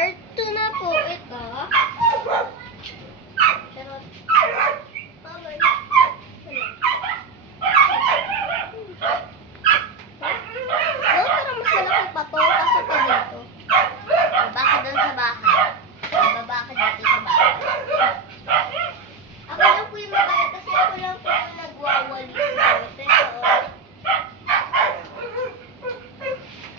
part 2 na po ito. Charot. Bye-bye. No, pero mas malaki pa to. Kaso pa dito. Baba ka doon sa bahay. Baba ka dito sa bahay. Ako lang po yung mabaya kasi ako lang po yung nagwawalis dito.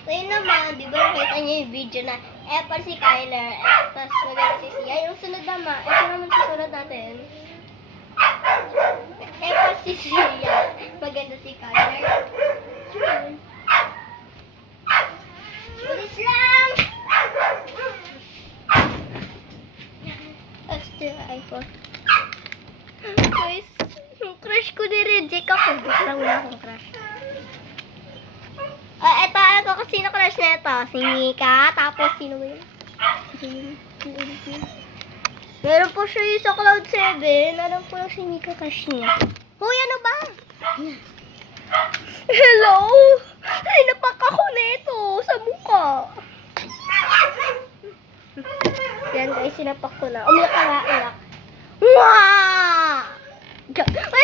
So yun naman, di ba nakita niyo yung video na Apple si Kyler, tapos maganda si Sia. Yung sunod naman, ito naman susunod natin. Apple si Sia, maganda si Kyler. Bilis lang! Let's do iPhone. Guys, yung crush ko ni-reject ako. Gusto lang wala akong crush. Eto, ako kasi sino crush na ito? Si Mika, tapos sino ba yun? Meron po siya yung sa Cloud 7. Alam po lang si Mika crush niya. Hoy, ano ba? Hello? Ay, napak ako nito sa mukha. Yan guys, sinapak ko na. Umiyak ka nga, iyak. Mwah! Ay,